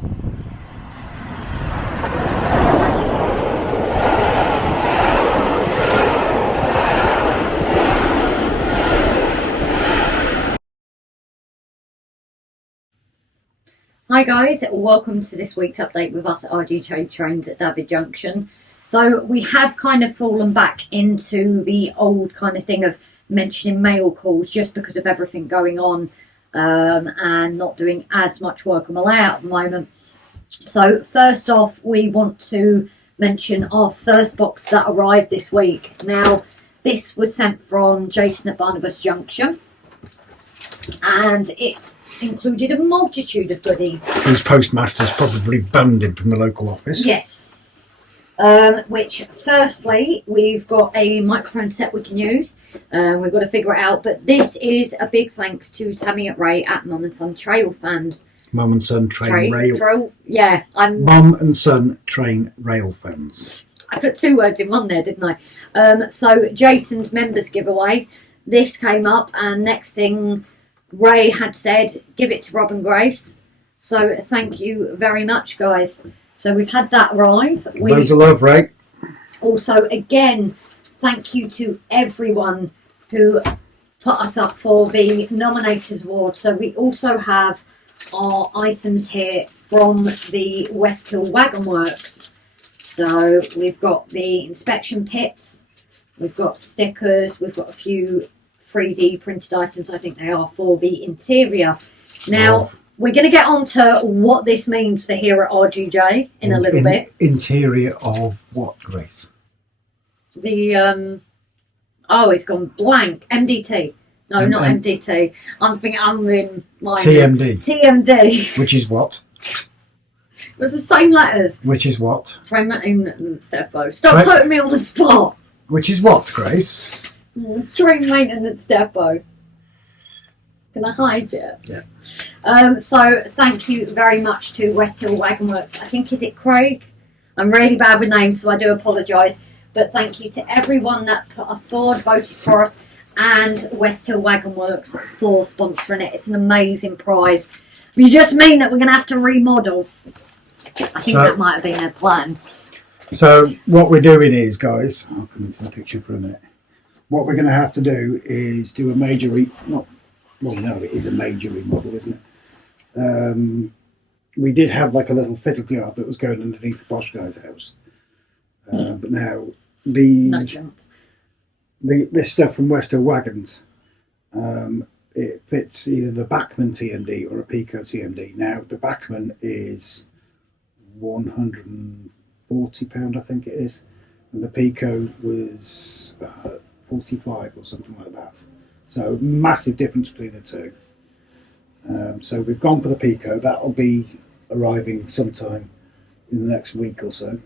Hi guys, welcome to this week's update with us at RGJ Trains at Daffydd Junction. So we have kind of fallen back into the old kind of thing of mentioning mail calls just because of everything going on and not doing as much work on the layout at the moment. So first off, we want to mention our first box that arrived this week. Now this was sent from Jason at Daffydd Junction and it's included a multitude of goodies. Whose postmaster's probably banned him from the local office. Yes. Which, firstly, we've got a microphone set we can use. We've got to figure it out. But this is a big thanks to Tammy at Ray at Mum and Son Trail Fans. Mum and Son Train Rail. Yeah, Mum and Son Train Rail Fans. I put two words in one there, didn't I? So Jason's members giveaway. This came up, and next thing Ray had said, give it to Rob and Grace. So thank you very much, guys. So we've had that arrive. Loads of love, Ray. Also, again, thank you to everyone who put us up for the Nominators Award. So we also have our items here from the West Hill Wagon Works. So we've got the inspection pits, we've got stickers, we've got a few 3D printed items. I think they are for the interior. Now, we're going to get on to what this means for here at RGJ in a little bit. Interior of what, Grace? The, oh, it's gone blank. MDT. No, not MDT. I'm in my... TMD. TMD. Which is what? It was the same letters. Which is what? Train Maintenance Depot. Stop putting me on the spot. Which is what, Grace? Train Maintenance Depot. Can I hide it? Yeah. So thank you very much to West Hill Wagon Works. I think, is it Craig? I'm really bad with names, so I do apologise. But thank you to everyone that put us forward, voted for us, and West Hill Wagon Works for sponsoring it. It's an amazing prize. You just mean that we're going to have to remodel. I think that might have been their plan. So what we're doing is, guys, I'll come into the picture for a minute. What we're going to have to do is do a major well, no, it is a major remodel, isn't it? We did have like a little fiddle yard that was going underneath the posh guy's house. But now No chance. This stuff from West Hill Wagons, it fits either the Bachmann TMD or a Pico TMD. Now the Bachmann is £140, I think it is, and the Pico was 45 or something like that. So massive difference between the two. So we've gone for the Pico. That'll be arriving sometime in the next week or so.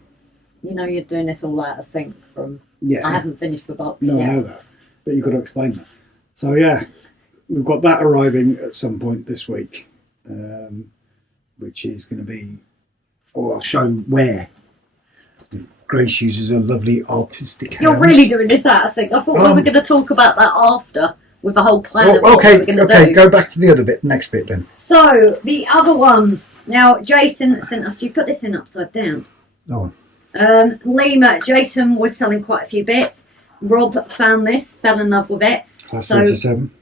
You know you're doing this all out of sync from... Yeah. I haven't finished the box yet. I know that. But you've got to explain that. So yeah, we've got that arriving at some point this week, which is going to be... Or I'll show where. Grace uses a lovely artistic hand. You're really doing this out of sync. I thought we were going to talk about that after, with the whole plan of what okay, we're going to do. Go back to the other bit, next bit then. So, the other one. Now, Jason sent us... You put this in upside down. Oh. Lima, Jason was selling quite a few bits. Rob found this, fell in love with it. Class 37.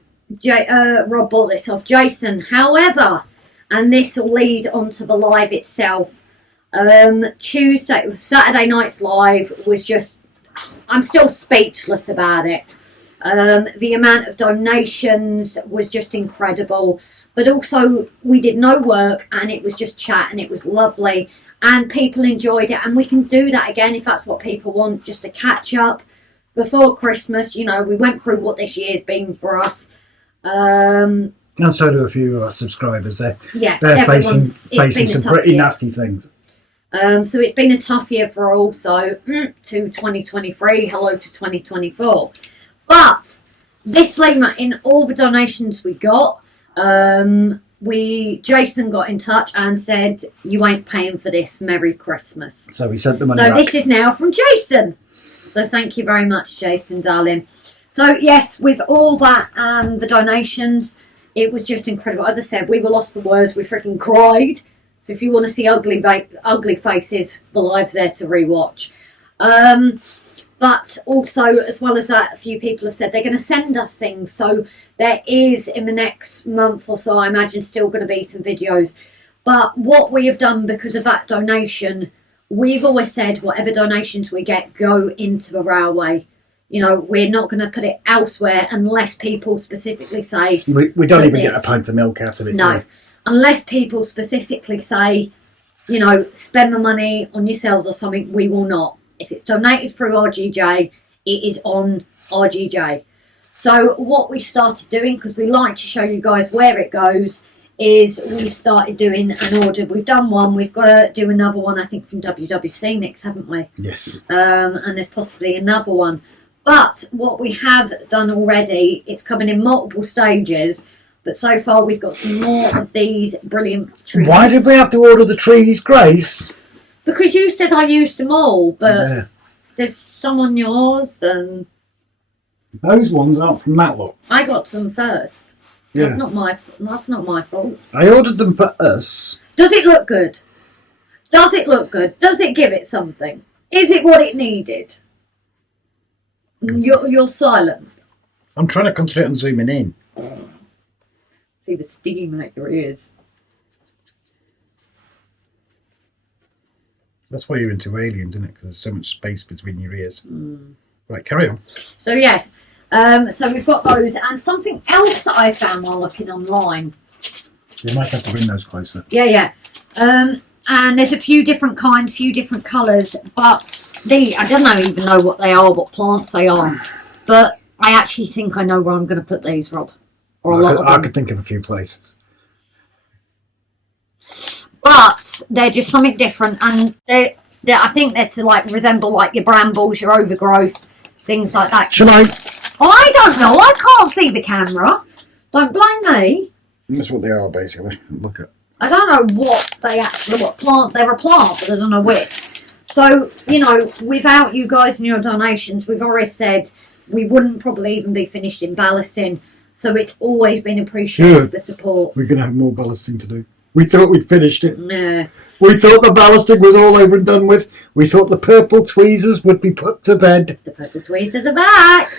Rob bought this off Jason. However, and this will lead onto the live itself, Saturday night's live was just... I'm still speechless about it. The amount of donations was just incredible. But also, we did no work and it was just chat and it was lovely. And people enjoyed it. And we can do that again if that's what people want, just to catch up before Christmas. You know, we went through what this year's been for us. And so do a few of our subscribers. They're facing some pretty nasty things. So it's been a tough year for all. So to 2023, hello to 2024. But this Lima, in all the donations we got, Jason got in touch and said, you ain't paying for this, Merry Christmas. So we sent the money back. This is now from Jason. So thank you very much, Jason, darling. So yes, with all that and the donations, it was just incredible. As I said, we were lost for words. We freaking cried So if you want to see ugly faces, the live's there to rewatch. But also, as well as that, a few people have said they're going to send us things. So there is, in the next month or so, I imagine, still going to be some videos. But what we have done because of that donation, we've always said whatever donations we get go into the railway. You know, we're not going to put it elsewhere unless people specifically say... We don't even get a pint of milk out of it. No. Unless people specifically say, you know, spend the money on yourselves or something, we will not. If it's donated through RGJ, it is on RGJ. So what we started doing, because we like to show you guys where it goes, is we've started doing an order. We've done one. We've got to do another one, I think, from SCENICS, haven't we? Yes. And there's possibly another one. But what we have done already, it's coming in multiple stages. But so far, we've got some more of these brilliant trees. Why did we have to order the trees, Grace? Because you said I used them all, but there's some on yours, and those ones aren't from that lot. I got some first. Yeah. That's not my fault. I ordered them for us. Does it look good? Does it look good? Does it give it something? Is it what it needed? You're silent. I'm trying to concentrate on zooming in. See the steam out your ears. That's why you're into aliens, isn't it? Because there's so much space between your ears. Right, carry on. So yes, so we've got those, and something else that I found while looking online. You might have to bring those closer. Yeah. And there's a few different kinds, few different colours, but I don't even know what they are, what plants they are. But I actually think I know where I'm going to put these, Rob. Or a lot of them. I could think of a few places. But they're just something different, and I think they're to like resemble like your brambles, your overgrowth, things like that. Shall I? I don't know. I can't see the camera. Don't blame me. That's what they are, basically. Look at. I don't know what plant. They're a plant, but I don't know which. So, you know, without you guys and your donations, we've already said we wouldn't probably even be finished in ballasting. So it's always been appreciated, the support. We're going to have more ballasting to do. We thought we'd finished it. Yeah. We thought the ballasting was all over and done with. We thought the purple tweezers would be put to bed. The purple tweezers are back.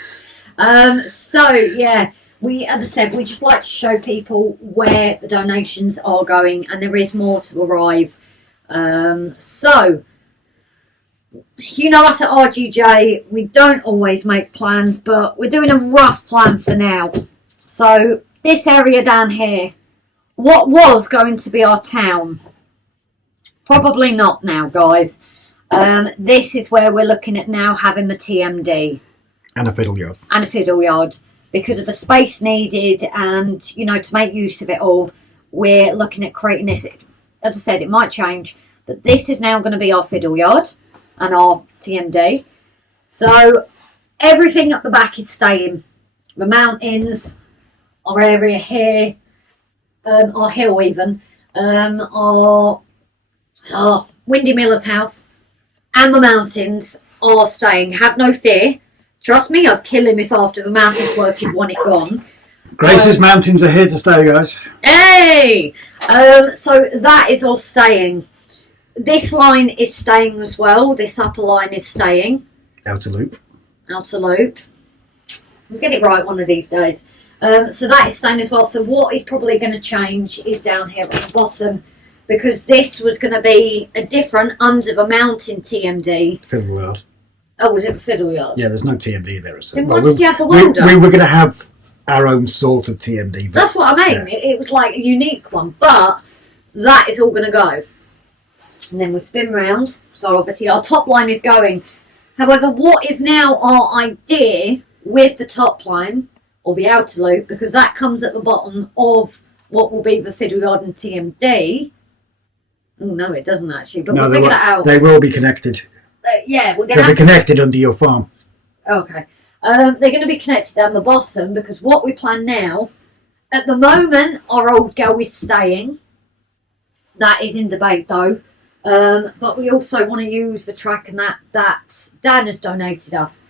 So, yeah, as I said, we just like to show people where the donations are going, and there is more to arrive. So, you know us at RGJ, we don't always make plans, but we're doing a rough plan for now. So, this area down here, what was going to be our town? Probably not now, guys. This is where we're looking at now having the TMD. And a fiddle yard. And a fiddle yard. Because of the space needed and, you know, to make use of it all, we're looking at creating this. As I said, it might change, but this is now going to be our fiddle yard and our TMD. So everything up the back is staying. The mountains, our area here, our hill even, our Windy Miller's house and the mountains are staying. Have no fear. Trust me, I'd kill him if after the mountains work he'd want it gone. Grace's mountains are here to stay, guys. Hey! So that is all staying. This line is staying as well. This upper line is staying. Outer loop. Outer loop. We'll get it right one of these days. So that is staying as well. So what is probably going to change is down here at the bottom, because this was going to be a different under the mountain TMD. Fiddle yard. Oh, was it the fiddle yard? Yeah, there's no TMD there. So. Then why did you have the welder? We were going to have our own sort of TMD. That's what I mean. Yeah. It was like a unique one, but that is all going to go. And then we spin round. So obviously our top line is going. However, what is now our idea with the top line, or the outer loop, because that comes at the bottom of what will be the fiddle yard and TMD. Oh, no, it doesn't actually, but we'll figure that out. They will be connected. Yeah, we're going to They'll be connected under your farm. Okay. They're going to be connected down the bottom, because what we plan now, at the moment, our old girl is staying. That is in debate, though. But we also want to use the track and that Dan has donated us.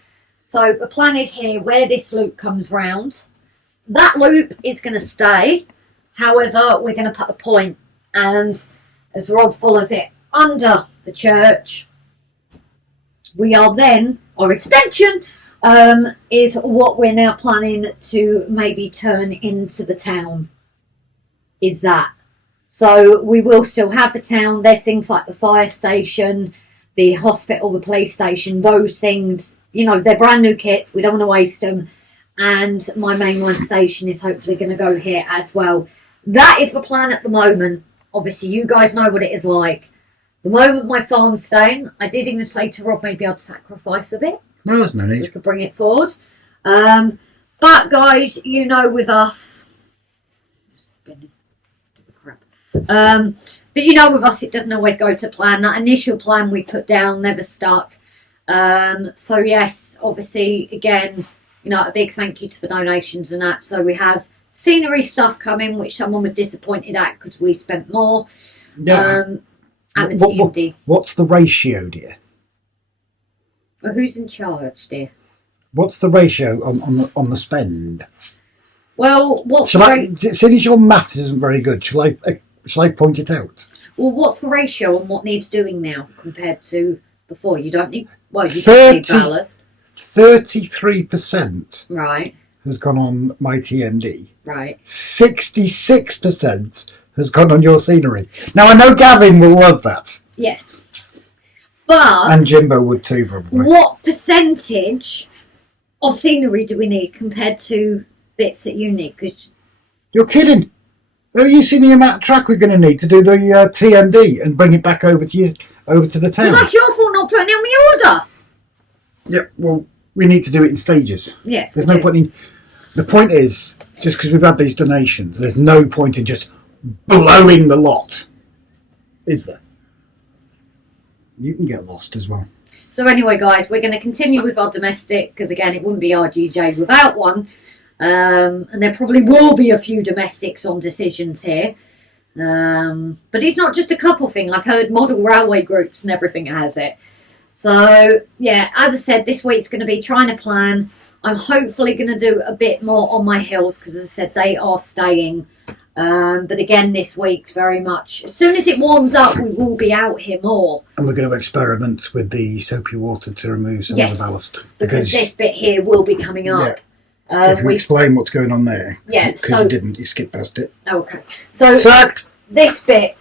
So the plan is here, where this loop comes round. That loop is going to stay. However, we're going to put a point. And as Rob follows it under the church. We are then, our extension is what we're now planning to maybe turn into the town. Is that. So we will still have the town. There's things like the fire station, the hospital, the police station, those things, you know, they're brand new kits. We don't want to waste them. And my mainline station is hopefully going to go here as well. That is the plan at the moment. Obviously, you guys know what it is like. The moment my farm's staying, I did even say to Rob maybe I'd sacrifice a bit. No, there's no need. We could bring it forward. But guys, you know with us... but you know with us it doesn't always go to plan. That initial plan we put down never stuck. So yes, obviously, again, you know, a big thank you to the donations and that. So we have scenery stuff coming, which someone was disappointed at because we spent more. Yeah. And the TMD. What's the ratio, dear? Well, who's in charge, dear? What's the ratio on the spend? Well, seeing as your maths isn't very good, shall I point it out? Well, what's the ratio on what needs doing now compared to before? You don't need... Well, you don't need ballast. 33% right has gone on my TMD. Right. 66% has gone on your scenery. Now, I know Gavin will love that. Yes. But... And Jimbo would too, probably. What percentage of scenery do we need compared to bits that you need? Cause... You're kidding. Have you seen the amount of track we're going to need to do the TMD and bring it back over to the town? Well, that's your fault not putting it on the order. Yeah, well, we need to do it in stages. Yes. There's no point in... The point is, just because we've had these donations, there's no point in just blowing the lot. Is there? You can get lost as well. So anyway, guys, we're going to continue with our domestic, because again, it wouldn't be RGJ without one. And there probably will be a few domestics on decisions here. But it's not just a couple thing. I've heard model railway groups and everything has it. So, yeah, as I said, this week's going to be trying to plan. I'm hopefully going to do a bit more on my hills because, as I said, they are staying. But again, this week's very much... As soon as it warms up, we will be out here more. And we're going to experiment with the soapy water to remove some of the ballast. Because this bit here will be coming up. Yeah. If we explain what's going on there. Yeah, because you didn't. You skipped past it. Okay. So, this bit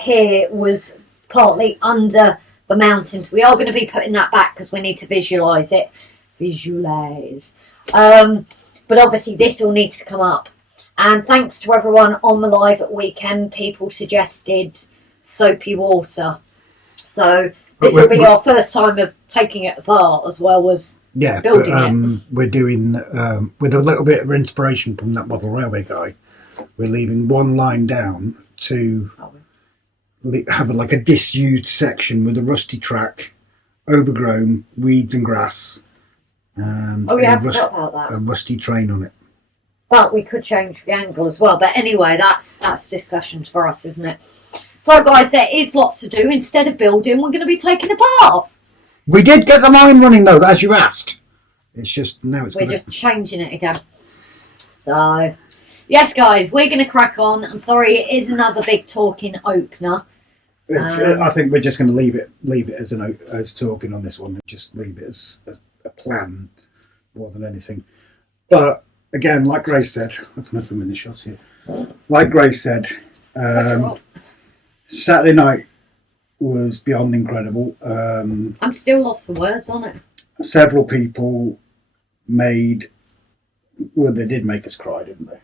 here was partly under the mountains. We are going to be putting that back because we need to visualise it. Visualise. But obviously this all needs to come up. And thanks to everyone on the live at weekend, people suggested soapy water. So this will be our first time of taking it apart as well as building it. We're doing, with a little bit of inspiration from that model railway guy, we're leaving one line down to have like a disused section with a rusty track, overgrown weeds and grass. And a rusty train on it. But we could change the angle as well. But anyway, that's discussions for us, isn't it? So, guys, there is lots to do. Instead of building, we're going to be taking apart. We did get the line running, though, as you asked. It's just now we're just changing it again. So, yes, guys, we're going to crack on. I'm sorry, it is another big talking opener. I think we're just going to leave it as talking on this one, and just leave it as a plan more than anything. But again, like Grace said, I don't know if I'm in the shot here. Like Grace said, Saturday night was beyond incredible. I'm still lost for words on it. Several people they did make us cry, didn't they?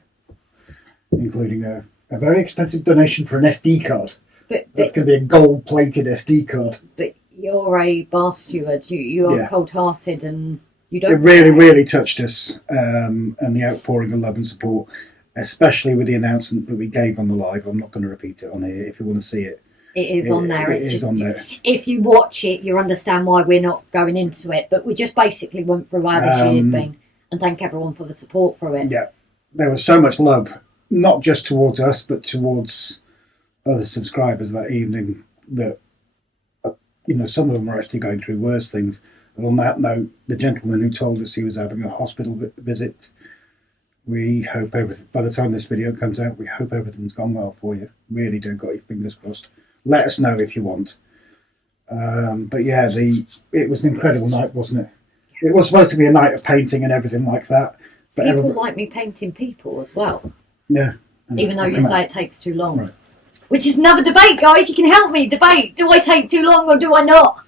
Including a very expensive donation for an SD card. That's going to be a gold-plated SD card. But you're a bar steward. You are cold-hearted and you don't... It really, really touched us, and the outpouring of love and support, especially with the announcement that we gave on the live. I'm not going to repeat it on here. If you want to see it, it is on there. It is on there. If you watch it, you understand why we're not going into it. But we just basically went through how this year had been, and thank everyone for the support for it. Yeah, there was so much love, not just towards us, but towards other subscribers that evening. That some of them are actually going through worse things. And on that note, the gentleman who told us he was having a hospital visit We hope everything, by the time this video comes out, we hope everything's gone well for you. Really do, got your fingers crossed. Let us know if you want. But yeah, it was an incredible night, wasn't it? It was supposed to be a night of painting and everything like that. But people like me painting people as well. Yeah. Even though you say it takes too long. Right. Which is another debate, guys. You can help me debate. Do I take too long or do I not?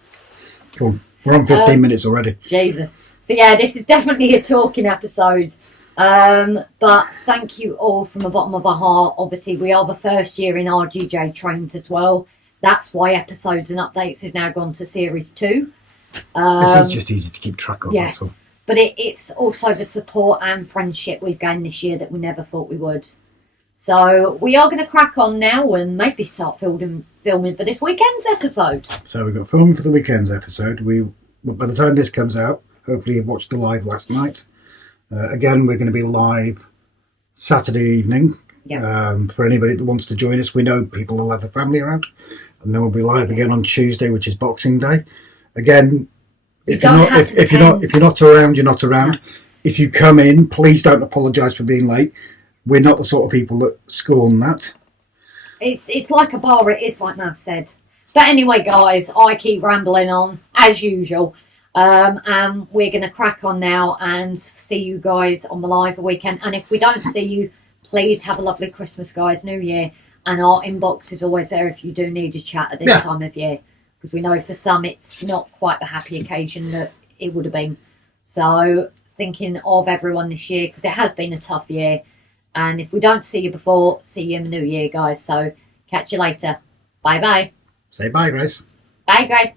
Cool. We're on 15 minutes already. Jesus. So yeah, this is definitely a talking episode. But thank you all from the bottom of our heart. Obviously, we are the first year in RGJ trained as well. That's why episodes and updates have now gone to series 2. This is just easy to keep track of. Yeah. That's all. But it's also the support and friendship we've gained this year that we never thought we would. So we are going to crack on now and maybe start filming for this weekend's episode. So we've got filming for the weekend's episode. By the time this comes out, hopefully you've watched the live last night. Again, we're going to be live Saturday evening. Yeah. For anybody that wants to join us, we know people will have the family around. And then we'll be live again on Tuesday, which is Boxing Day. Again, if you're not around, you're not around. No. If you come in, please don't apologise for being late. We're not the sort of people that scorn that. It's like a bar, it is, like Mav said. But anyway, guys, I keep rambling on, as usual. And we're going to crack on now and see you guys on the live weekend. And if we don't see you, please have a lovely Christmas, guys, New Year. And our inbox is always there if you do need a chat at this time of year. Because we know for some it's not quite the happy occasion that it would have been. So thinking of everyone this year, because it has been a tough year. And if we don't see you before, see you in the new year, guys. So catch you later. Bye-bye. Say bye, Grace. Bye, Grace.